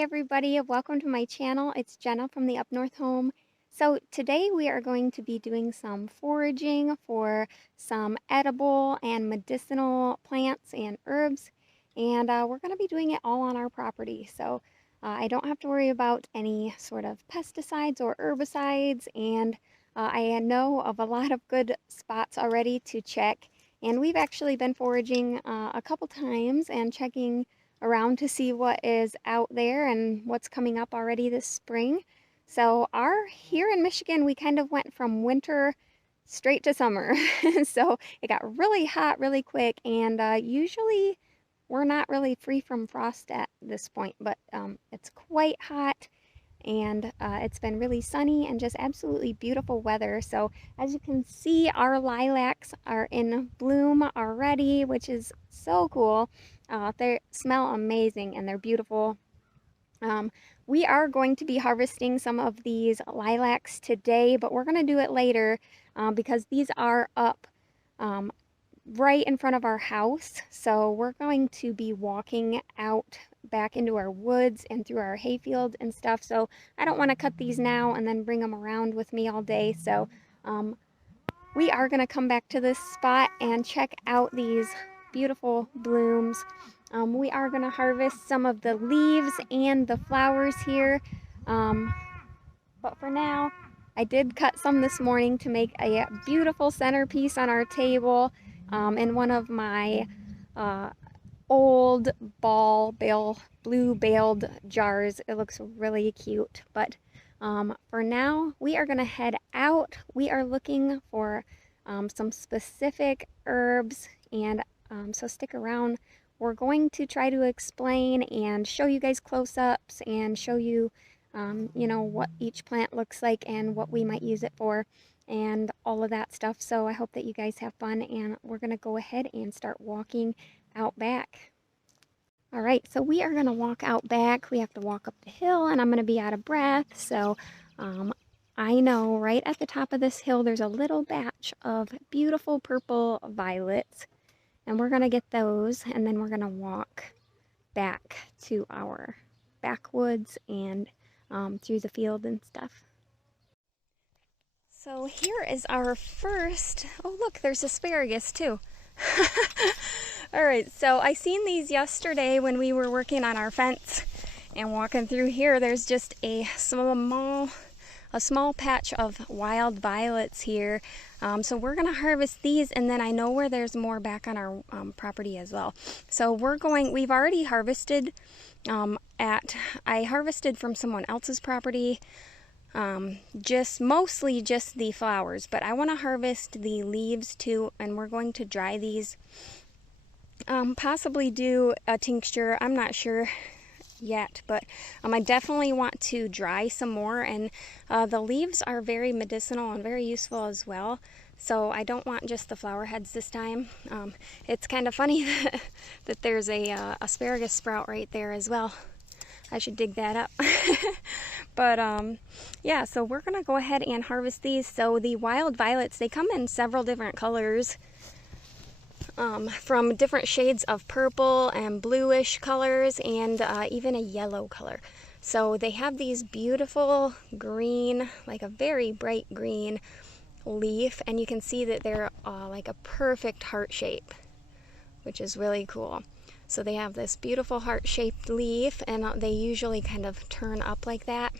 everybody, welcome to my channel. It's Jenna from the Up North Home. So today we are going to be doing some foraging for some edible and medicinal plants and herbs, and we're going to be doing it all on our property. So I don't have to worry about any sort of pesticides or herbicides, and I know of a lot of good spots already to check. And we've actually been foraging a couple times and checking around to see what is out there and what's coming up already this spring. So here in Michigan, we kind of went from winter straight to summer. So it got really hot really quick, and usually we're not really free from frost at this point, but it's quite hot, and it's been really sunny and just absolutely beautiful weather. So as you can see, our lilacs are in bloom already, which is so cool. They smell amazing and they're beautiful. We are going to be harvesting some of these lilacs today, but we're going to do it later because these are up right in front of our house. So we're going to be walking out back into our woods and through our hayfield and stuff. So I don't want to cut these now and then bring them around with me all day. So we are going to come back to this spot and check out these beautiful blooms. We are going to harvest some of the leaves and the flowers here. But for now, I did cut some this morning to make a beautiful centerpiece on our table in one of my old blue baled jars. It looks really cute. But for now, we are going to head out. We are looking for some specific herbs, and so stick around. We're going to try to explain and show you guys close-ups and show you, what each plant looks like and what we might use it for and all of that stuff. So I hope that you guys have fun, and we're going to go ahead and start walking out back. All right, so we are going to walk out back. We have to walk up the hill, and I'm going to be out of breath. So I know right at the top of this hill, there's a little batch of beautiful purple violets. And we're going to get those, and then we're going to walk back to our backwoods and through the field and stuff. So here is our first, oh look, there's asparagus too. All right, so I seen these yesterday when we were working on our fence and walking through here. There's just a small patch of wild violets here. So we're gonna harvest these, and then I know where there's more back on our property as well. So we've already harvested I harvested from someone else's property, mostly just the flowers, but I wanna harvest the leaves too, and we're going to dry these, possibly do a tincture. I'm not sure yet, but I definitely want to dry some more, and the leaves are very medicinal and very useful as well, so I don't want just the flower heads this time. It's kind of funny that there's a asparagus sprout right there as well. I should dig that up. But yeah, so we're gonna go ahead and harvest these. So the wild violets, they come in several different colors, from different shades of purple and bluish colors, and even a yellow color. So they have these beautiful green, like a very bright green leaf, and you can see that they're like a perfect heart shape, which is really cool. So they have this beautiful heart-shaped leaf, and they usually kind of turn up like that.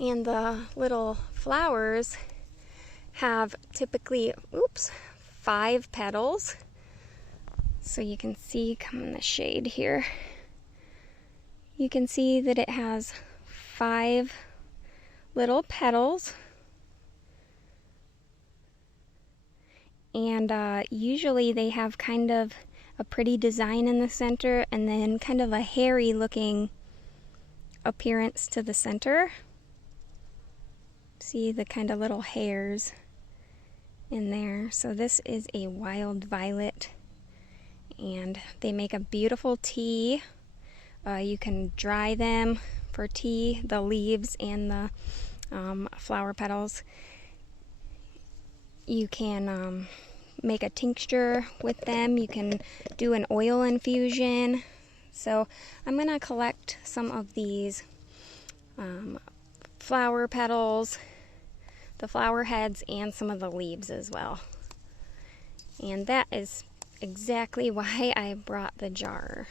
And the little flowers have typically, 5 petals. So you can see, come in the shade here, you can see that it has 5 little petals. And usually they have kind of a pretty design in the center, and then kind of a hairy looking appearance to the center. See the kind of little hairs in there. So this is a wild violet, and they make a beautiful tea. You can dry them for tea, the leaves and the flower petals. You can make a tincture with them. You can do an oil infusion. So I'm going to collect some of these flower petals, the flower heads, and some of the leaves as well. And that is exactly why I brought the jar.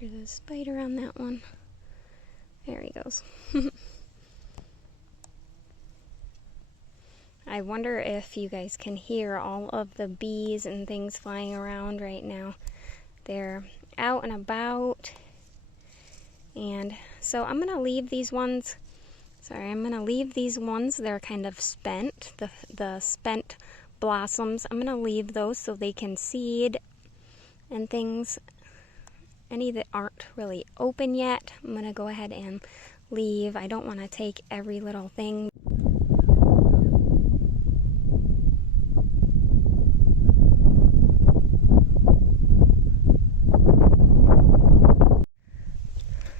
There's a spider on that one. There he goes. I wonder if you guys can hear all of the bees and things flying around right now. They're out and about. And so I'm going to leave these ones. I'm going to leave these ones. They're kind of spent. The spent blossoms. I'm going to leave those so they can seed and things. Any that aren't really open yet, I'm going to go ahead and leave. I don't want to take every little thing.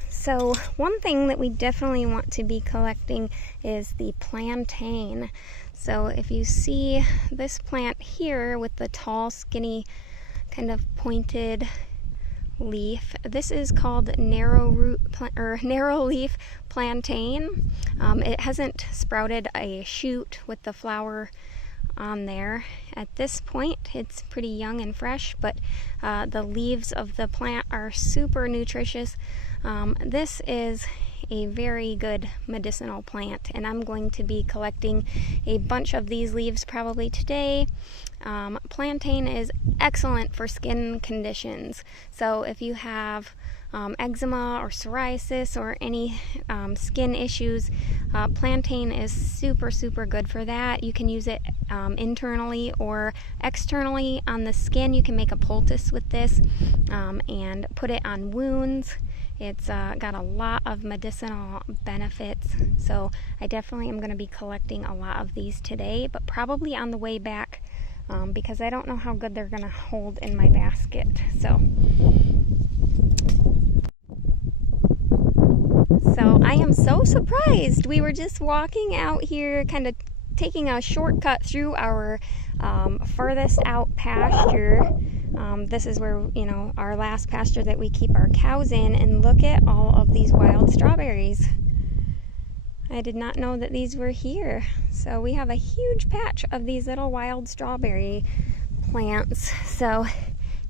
So one thing that we definitely want to be collecting is the plantain. So if you see this plant here with the tall, skinny, kind of pointed leaf, this is called narrow leaf plantain. It hasn't sprouted a shoot with the flower on there at this point. It's pretty young and fresh, but the leaves of the plant are super nutritious. This is a very good medicinal plant, and I'm going to be collecting a bunch of these leaves probably today. Plantain is excellent for skin conditions. So if you have eczema or psoriasis or any skin issues, plantain is super good for that. You can use it internally or externally on the skin. You can make a poultice with this and put it on wounds. It's got a lot of medicinal benefits, so I definitely am going to be collecting a lot of these today, but probably on the way back because I don't know how good they're going to hold in my basket. So I am so surprised. We were just walking out here, kind of taking a shortcut through our furthest out pasture. This is where, our last pasture that we keep our cows in, and look at all of these wild strawberries. I did not know that these were here. So we have a huge patch of these little wild strawberry plants. So you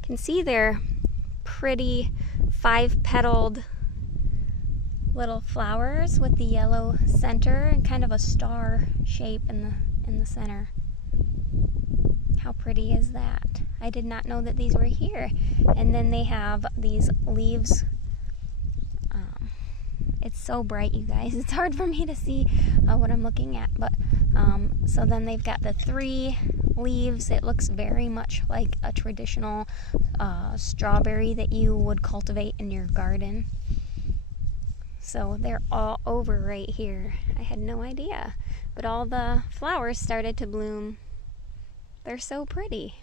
can see they're pretty 5-petaled little flowers with the yellow center and kind of a star shape in the center. How pretty is that? I did not know that these were here. And then they have these leaves. It's so bright, you guys. It's hard for me to see what I'm looking at. But so then they've got the 3 leaves. It looks very much like a traditional strawberry that you would cultivate in your garden. So they're all over right here. I had no idea. But all the flowers started to bloom. They're so pretty.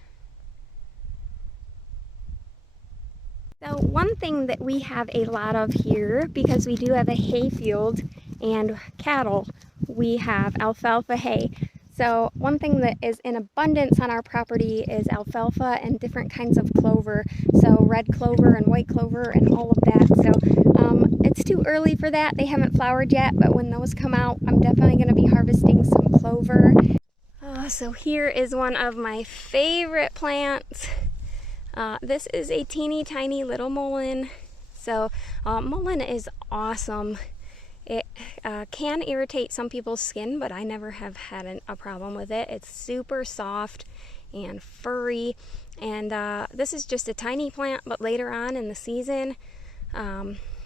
So one thing that we have a lot of here, because we do have a hay field and cattle, we have alfalfa hay. So one thing that is in abundance on our property is alfalfa and different kinds of clover. So red clover and white clover and all of that. So it's too early for that. They haven't flowered yet, but when those come out, I'm definitely going to be harvesting some clover. So here is one of my favorite plants. This is a teeny tiny little mullein. So mullein is awesome. It can irritate some people's skin, but I never have had a problem with it. It's super soft and furry, and this is just a tiny plant, but later on in the season,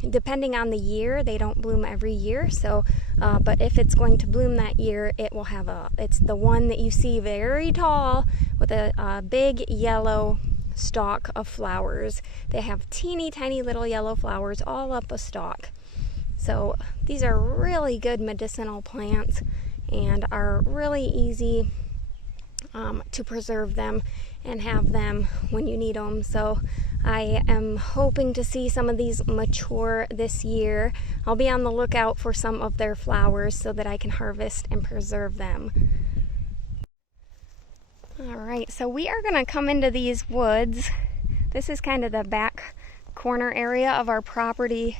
depending on the year, they don't bloom every year. So, but if it's going to bloom that year, it will have it's the one that you see very tall with a big yellow stalk of flowers. They have teeny tiny little yellow flowers all up a stalk. So these are really good medicinal plants and are really easy to preserve them and have them when you need them. So I am hoping to see some of these mature this year. I'll be on the lookout for some of their flowers so that I can harvest and preserve them. All right, so we are gonna come into these woods. This is kind of the back corner area of our property.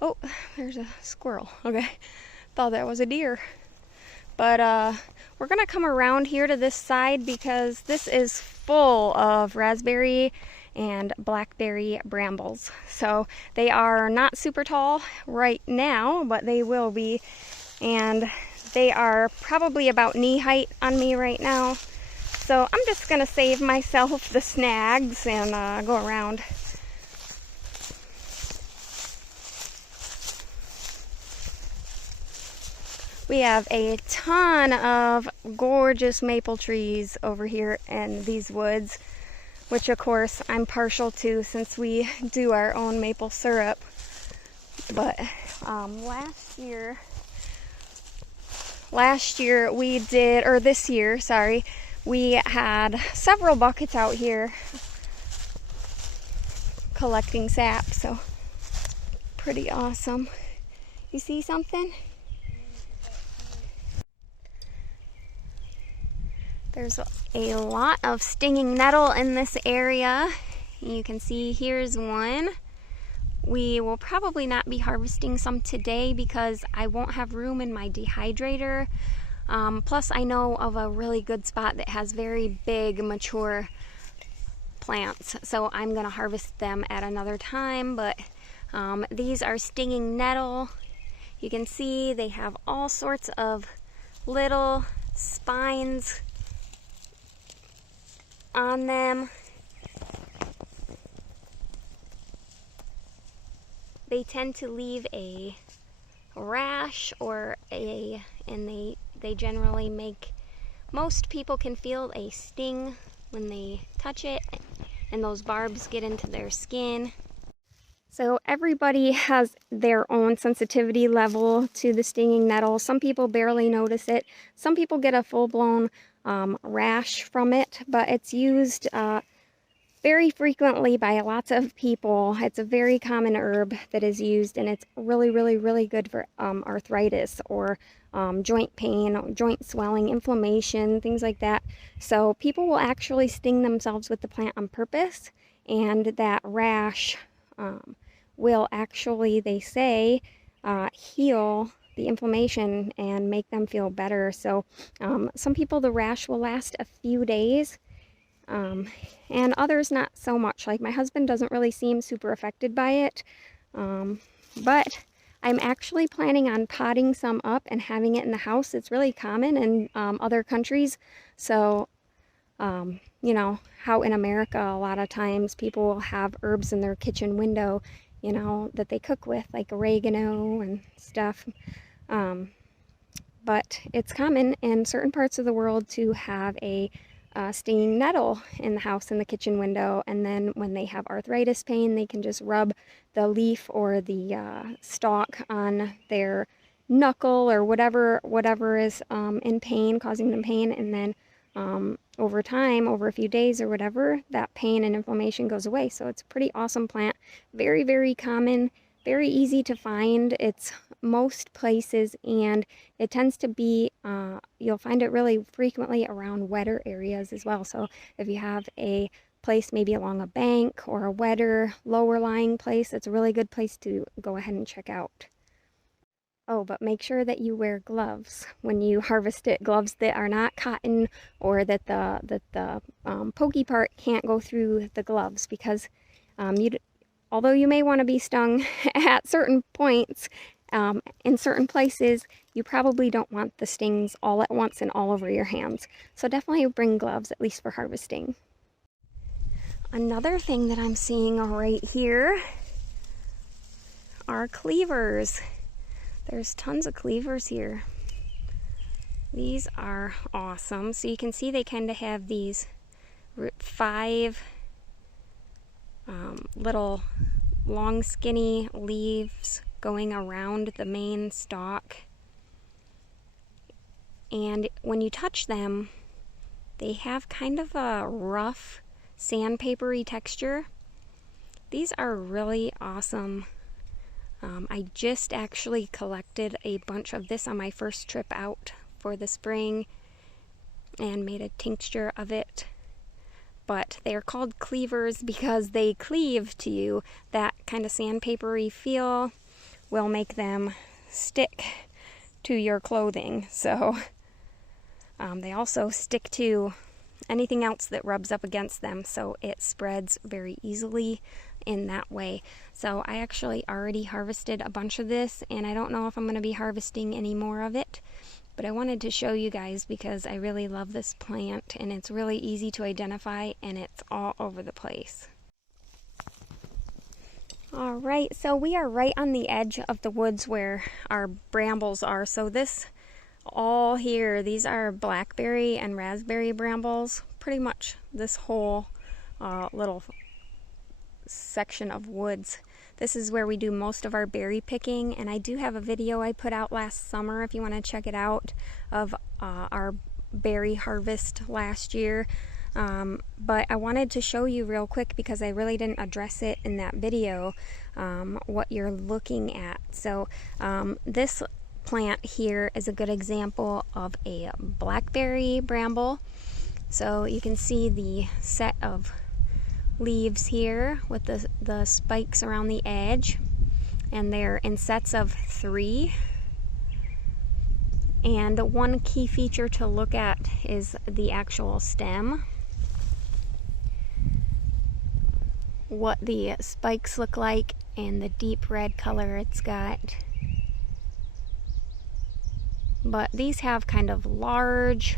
Oh, there's a squirrel. Okay, thought that was a deer. But we're gonna come around here to this side because this is full of raspberry and blackberry brambles. So they are not super tall right now, but they will be. And they are probably about knee height on me right now. So I'm just gonna save myself the snags and go around. We have a ton of gorgeous maple trees over here in these woods, which of course I'm partial to since we do our own maple syrup. But last year we did, or this year, sorry, we had several buckets out here collecting sap, so pretty awesome. You see something? There's a lot of stinging nettle in this area. You can see here's one. We will probably not be harvesting some today because I won't have room in my dehydrator. Plus I know of a really good spot that has very big mature plants, so I'm gonna harvest them at another time. But these are stinging nettle. You can see they have all sorts of little spines on them. They tend to leave a rash and they generally make, most people can feel a sting when they touch it, and those barbs get into their skin. So everybody has their own sensitivity level to the stinging nettle. Some people barely notice it. Some people get a full-blown rash from it, but it's used very frequently by lots of people. It's a very common herb that is used, and it's really, really, really good for arthritis or joint pain, joint swelling, inflammation, things like that. So people will actually sting themselves with the plant on purpose, and that rash will actually, they say, heal the inflammation and make them feel better. So some people, the rash will last a few days, and others not so much. Like my husband doesn't really seem super affected by it, but I'm actually planning on potting some up and having it in the house. It's really common in other countries. So you know how in America a lot of times people will have herbs in their kitchen window, you know, that they cook with, like oregano and stuff. But it's common in certain parts of the world to have a stinging nettle in the house in the kitchen window, and then when they have arthritis pain, they can just rub the leaf or the stalk on their knuckle or whatever is in pain, causing them pain, and then over time, over a few days or whatever, that pain and inflammation goes away. So it's a pretty awesome plant. Very, very common, very easy to find. It's most places, and it tends to be, you'll find it really frequently around wetter areas as well. So if you have a place maybe along a bank or a wetter, lower lying place, it's a really good place to go ahead and check out. Oh, but make sure that you wear gloves when you harvest it, gloves that are not cotton, or that the pokey part can't go through the gloves, because although you may want to be stung at certain points, in certain places, you probably don't want the stings all at once and all over your hands. So definitely bring gloves, at least for harvesting. Another thing that I'm seeing right here are cleavers. There's tons of cleavers here. These are awesome. So you can see they kind of have these 5 little long skinny leaves going around the main stalk. And when you touch them, they have kind of a rough sandpapery texture. These are really awesome. I just actually collected a bunch of this on my first trip out for the spring, and made a tincture of it. But they are called cleavers because they cleave to you. That kind of sandpapery feel will make them stick to your clothing. So they also stick to anything else that rubs up against them, so it spreads very easily in that way. So I actually already harvested a bunch of this, and I don't know if I'm going to be harvesting any more of it, but I wanted to show you guys because I really love this plant, and it's really easy to identify, and it's all over the place. Alright, so we are right on the edge of the woods where our brambles are. So this all here, these are blackberry and raspberry brambles. Pretty much this whole little section of woods. This is where we do most of our berry picking, and I do have a video I put out last summer if you want to check it out of our berry harvest last year. But I wanted to show you real quick because I really didn't address it in that video, what you're looking at. So this plant here is a good example of a blackberry bramble. So you can see the set of leaves here with the spikes around the edge, and they're in sets of 3. And one key feature to look at is the actual stem. What the spikes look like and the deep red color it's got. But these have kind of large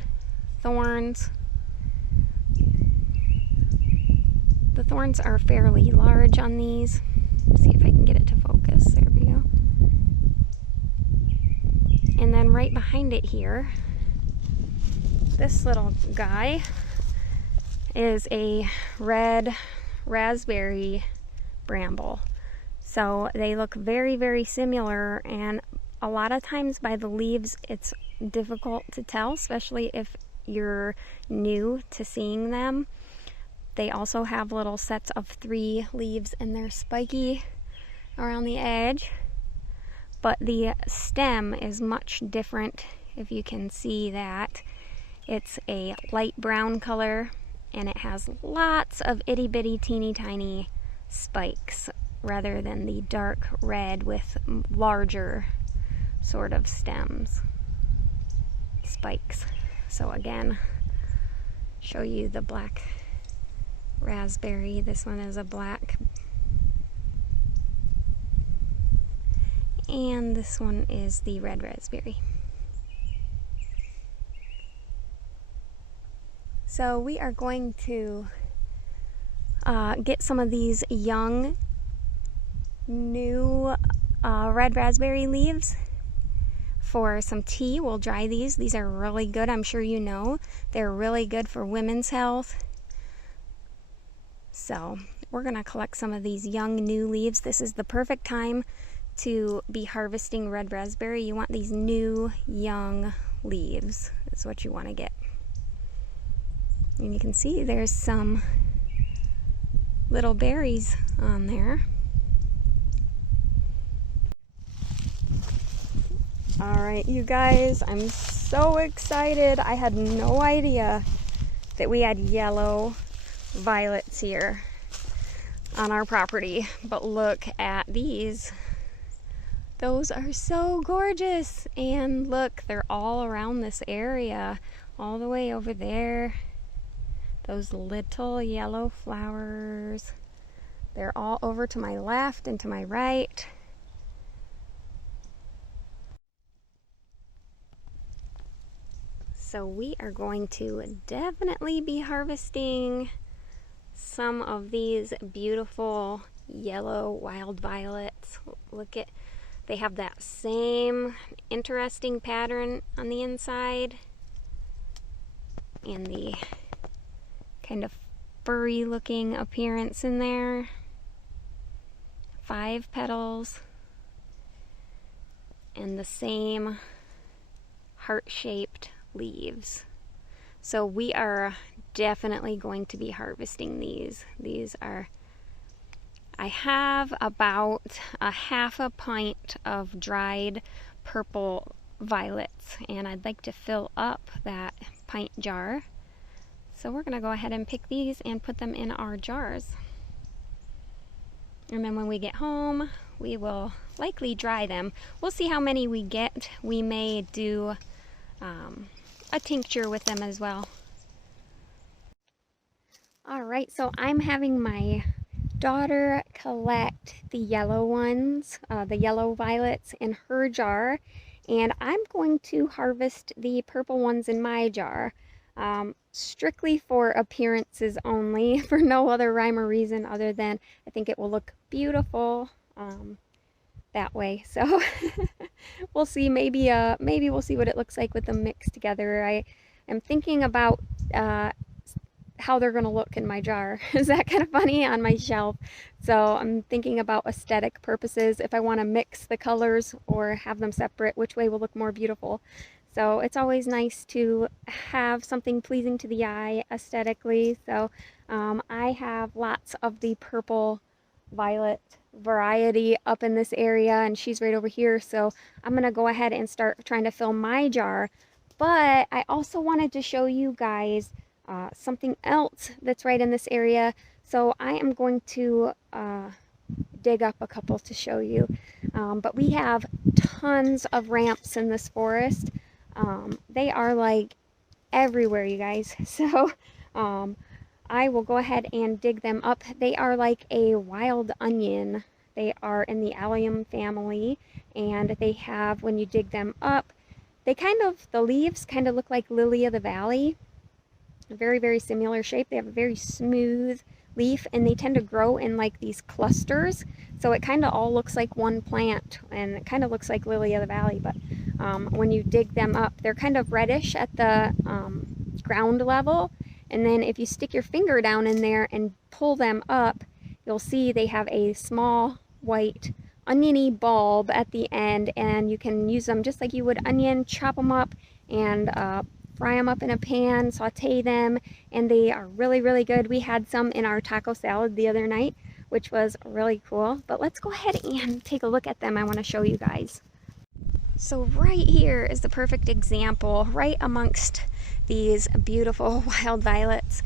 thorns. The thorns are fairly large on these. Let's see if I can get it to focus. There we go. And then right behind it here, this little guy is a red raspberry bramble. So they look very, very similar, and a lot of times by the leaves it's difficult to tell, especially if you're new to seeing them. They also have little sets of 3 leaves, and they're spiky around the edge. But the stem is much different, if you can see that. It's a light brown color, and it has lots of itty bitty teeny tiny spikes rather than the dark red with larger sort of stems, spikes. So again, show you the black raspberry. This one is a black, and this one is the red raspberry. So we are going to get some of these young, new red raspberry leaves for some tea. We'll dry these. These are really good. I'm sure you know. They're really good for women's health. So we're going to collect some of these young, new leaves. This is the perfect time to be harvesting red raspberry. You want these new, young leaves. That's what you want to get. And you can see there's some little berries on there. Alright, you guys, I'm so excited. I had no idea that we had yellow violets here on our property, but look at these. Those are so gorgeous, and look, they're all around this area, all the way over there. Those little yellow flowers, they're all over to my left and to my right. So we are going to definitely be harvesting some of these beautiful yellow wild violets. Look at, they have that same interesting pattern on the inside, and the kind of furry looking appearance in there. 5 petals, and the same heart-shaped leaves. So we are definitely going to be harvesting these. These are, I have about a half a pint of dried purple violets, and I'd like to fill up that pint jar. So we're gonna go ahead and pick these and put them in our jars. And then when we get home, we will likely dry them. We'll see how many we get. We may do a tincture with them as well. All right, so I'm having my daughter collect the yellow ones, the yellow violets in her jar, and I'm going to harvest the purple ones in my jar, strictly for appearances only, for no other rhyme or reason other than I think it will look beautiful that way. So we'll see. Maybe we'll see what it looks like with them mixed together. I am thinking about how they're gonna look in my jar. Is that kind of funny? On my shelf. So I'm thinking about aesthetic purposes, if I want to mix the colors or have them separate, which way will look more beautiful. So it's always nice to have something pleasing to the eye aesthetically. So I have lots of the purple violet variety up in this area, and she's right over here. So I'm gonna go ahead and start trying to fill my jar. But I also wanted to show you guys something else that's right in this area. So I am going to dig up a couple to show you. But we have tons of ramps in this forest. They are like everywhere, you guys. So I will go ahead and dig them up. They are like a wild onion. They are in the allium family, and they have, when you dig them up, the leaves kind of look like lily of the valley. Very, very similar shape. They have a very smooth leaf, and they tend to grow in like these clusters. So it kind of all looks like one plant, and it kind of looks like lily of the valley. But when you dig them up, they're kind of reddish at the ground level. And then if you stick your finger down in there and pull them up, you'll see they have a small white oniony bulb at the end, and you can use them just like you would onion, chop them up and fry them up in a pan, saute them, and they are really, really good. We had some in our taco salad the other night, which was really cool. But let's go ahead and take a look at them. I want to show you guys. So right here is the perfect example, right amongst these beautiful wild violets.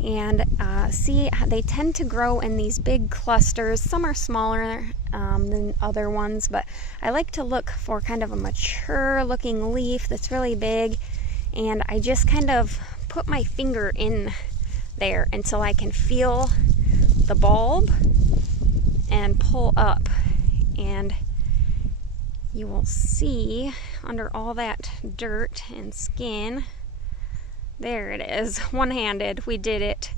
And see, they tend to grow in these big clusters. Some are smaller than other ones, but I like to look for kind of a mature looking leaf that's really big. And I just kind of put my finger in there until I can feel the bulb and pull up. And you will see under all that dirt and skin, there it is, one-handed, we did it.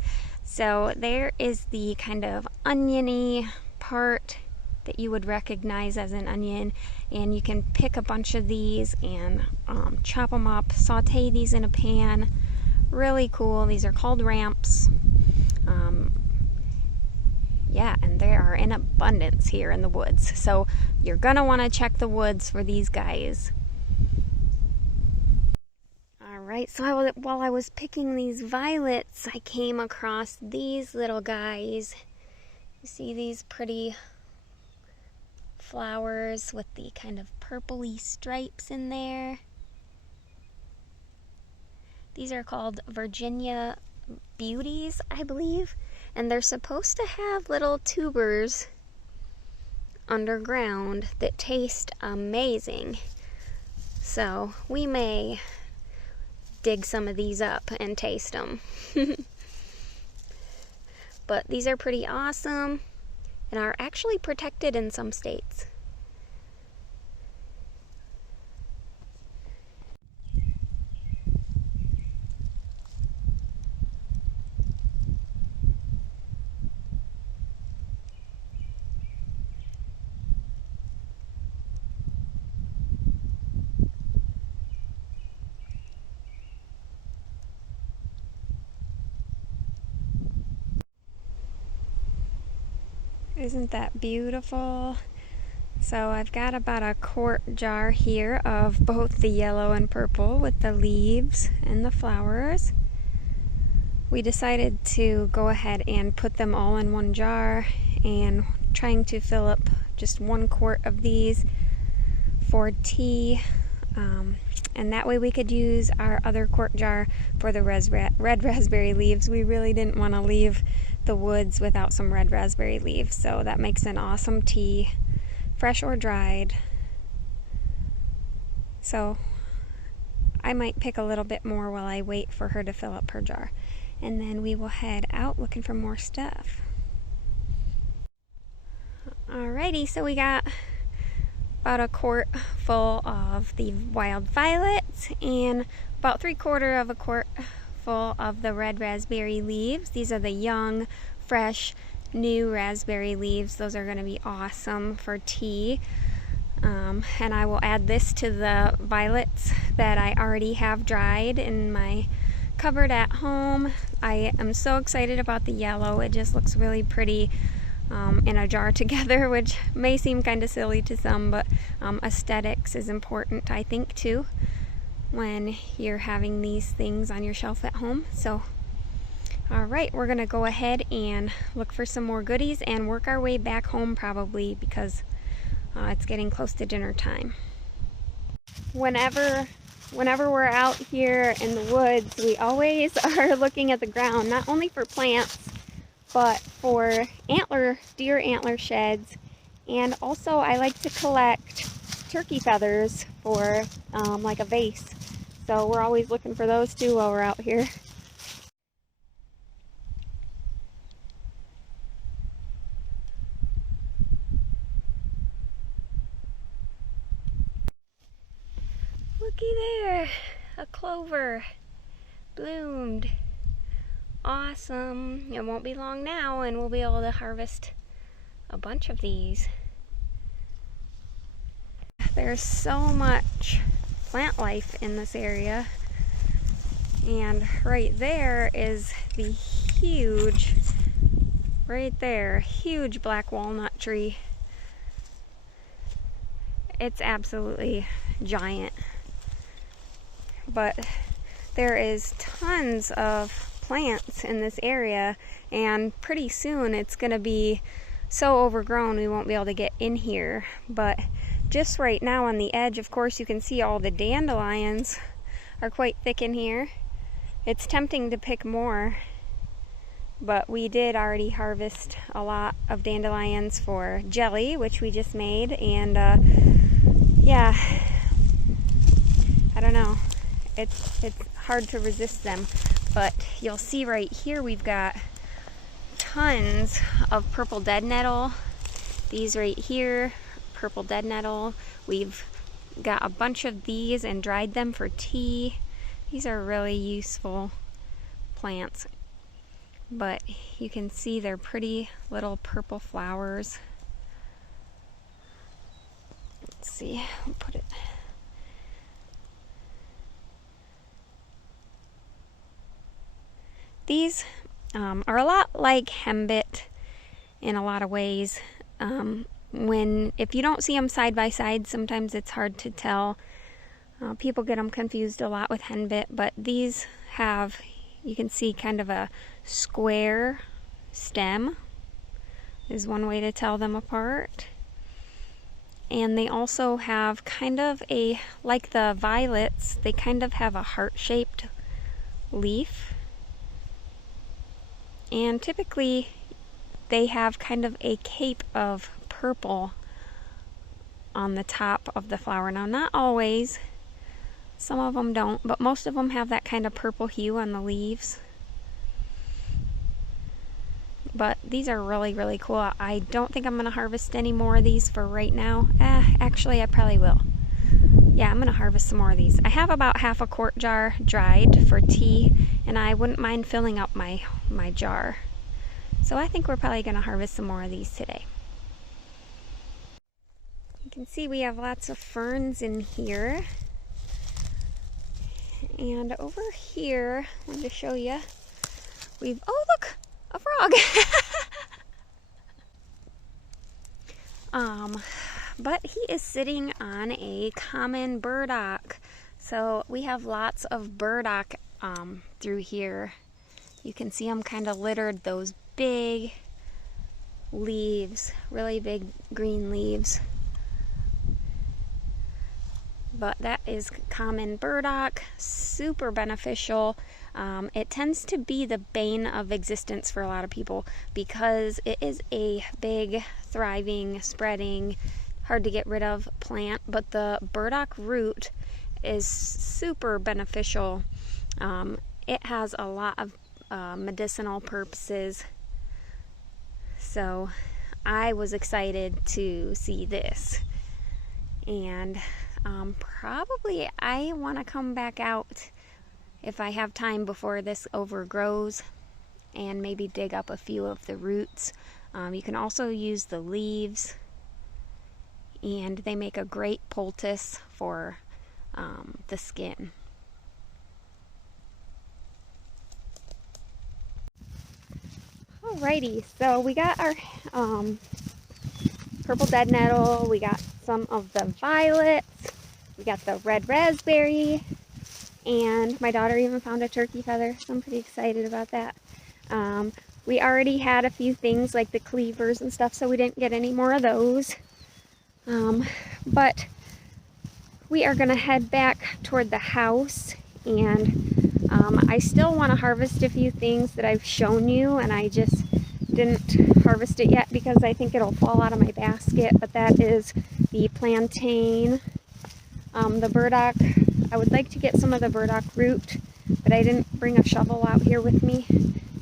So there is the kind of oniony part that you would recognize as an onion, and you can pick a bunch of these and chop them up, saute these in a pan. Really cool. These are called ramps. Yeah, and they are in abundance here in the woods. So you're gonna want to check the woods for these guys. Alright, so while I was picking these violets, I came across these little guys. You see these pretty flowers with the kind of purpley stripes in there. These are called Virginia beauties, I believe, and they're supposed to have little tubers underground that taste amazing. So we may dig some of these up and taste them. But these are pretty awesome and are actually protected in some states. Isn't that beautiful? So I've got about a quart jar here of both the yellow and purple with the leaves and the flowers. We decided to go ahead and put them all in one jar, and trying to fill up just 1 quart of these for tea. and that way we could use our other quart jar for the red raspberry leaves. We really didn't want to leave the woods without some red raspberry leaves, so that makes an awesome tea, fresh or dried. So I might pick a little bit more while I wait for her to fill up her jar, and then we will head out looking for more stuff. Alrighty, so we got about a quart full of the wild violets and about 3/4 of a quart full of the red raspberry leaves. These are the young, fresh, new raspberry leaves. Those are going to be awesome for tea. And I will add this to the violets that I already have dried in my cupboard at home. I am so excited about the yellow. It just looks really pretty in a jar together, which may seem kind of silly to some, but aesthetics is important, I think, too, when you're having these things on your shelf at home. So alright, we're gonna go ahead and look for some more goodies and work our way back home, probably, because it's getting close to dinner time. Whenever we're out here in the woods, we always are looking at the ground, not only for plants, but for deer antler sheds. And also I like to collect turkey feathers for like a vase. So we're always looking for those too while we're out here. Looky there, a clover bloomed. Awesome. It won't be long now and we'll be able to harvest a bunch of these. There's so much plant life in this area, and right there is the huge, right there, huge black walnut tree. It's absolutely giant, but there is tons of plants in this area, and pretty soon it's gonna be so overgrown we won't be able to get in here. But just right now on the edge, of course, you can see all the dandelions are quite thick in here. It's tempting to pick more, but we did already harvest a lot of dandelions for jelly, which we just made, and yeah, I don't know, it's hard to resist them. But you'll see right here we've got tons of purple dead nettle. These right here, purple dead nettle. We've got a bunch of these and dried them for tea. These are really useful plants. But you can see they're pretty little purple flowers. Let's see, I'll put it. These are a lot like hembit in a lot of ways. If you don't see them side by side, sometimes it's hard to tell. People get them confused a lot with henbit, but these have, you can see, kind of a square stem is one way to tell them apart. And they also have kind of a, like the violets, they kind of have a heart-shaped leaf. And typically they have kind of a cape of purple on the top of the flower. Now, not always, some of them don't, but most of them have that kind of purple hue on the leaves. But these are really, really cool. I don't think I'm going to harvest any more of these for right now. Actually, I probably will. Yeah, I'm going to harvest some more of these. I have about half a quart jar dried for tea, and I wouldn't mind filling up my jar. So I think we're probably going to harvest some more of these today. You can see we have lots of ferns in here. And over here, I wanted to show you, oh look, a frog! But he is sitting on a common burdock. So we have lots of burdock through here. You can see them kind of littered, those big leaves, really big green leaves. but that is common burdock, super beneficial. It tends to be the bane of existence for a lot of people because it is a big, thriving, spreading, hard to get rid of plant, but the burdock root is super beneficial. It has a lot of medicinal purposes, so I was excited to see this, and probably I want to come back out if I have time before this overgrows and maybe dig up a few of the roots. You can also use the leaves, and they make a great poultice for the skin. Alrighty, so we got our purple dead nettle, we got some of the violets, we got the red raspberry, and my daughter even found a turkey feather, so I'm pretty excited about that. We already had a few things like the cleavers and stuff, so we didn't get any more of those. But we are going to head back toward the house, and I still want to harvest a few things that I've shown you, and I just didn't harvest it yet because I think it'll fall out of my basket. But that is the plantain, the burdock. I would like to get some of the burdock root, but I didn't bring a shovel out here with me.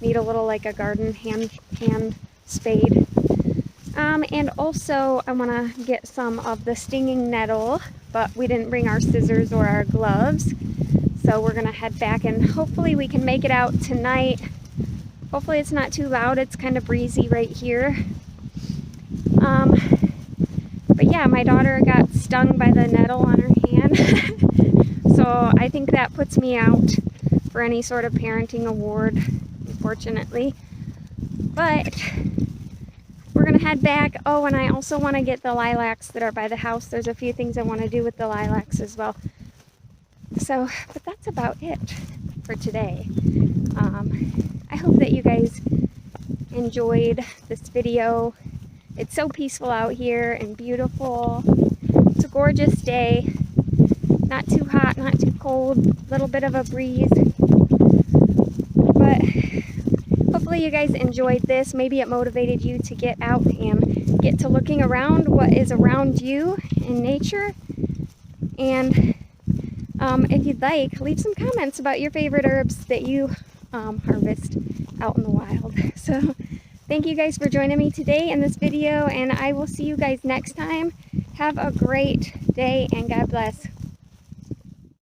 Need a little, like a garden hand spade. And also I want to get some of the stinging nettle, but we didn't bring our scissors or our gloves. So we're going to head back, and hopefully we can make it out tonight. Hopefully it's not too loud. It's kind of breezy right here. But yeah, my daughter got stung by the nettle on her hand. So I think that puts me out for any sort of parenting award, unfortunately. But we're going to head back. Oh, and I also want to get the lilacs that are by the house. There's a few things I want to do with the lilacs as well. So, but that's about it for today. I hope that you guys enjoyed this video. It's so peaceful out here and beautiful. It's a gorgeous day. Not too hot, not too cold. Little bit of a breeze. But hopefully you guys enjoyed this. Maybe it motivated you to get out and get to looking around what is around you in nature. And if you'd like, leave some comments about your favorite herbs that you harvest out in the wild. So thank you guys for joining me today in this video, and I will see you guys next time. Have a great day, and God bless.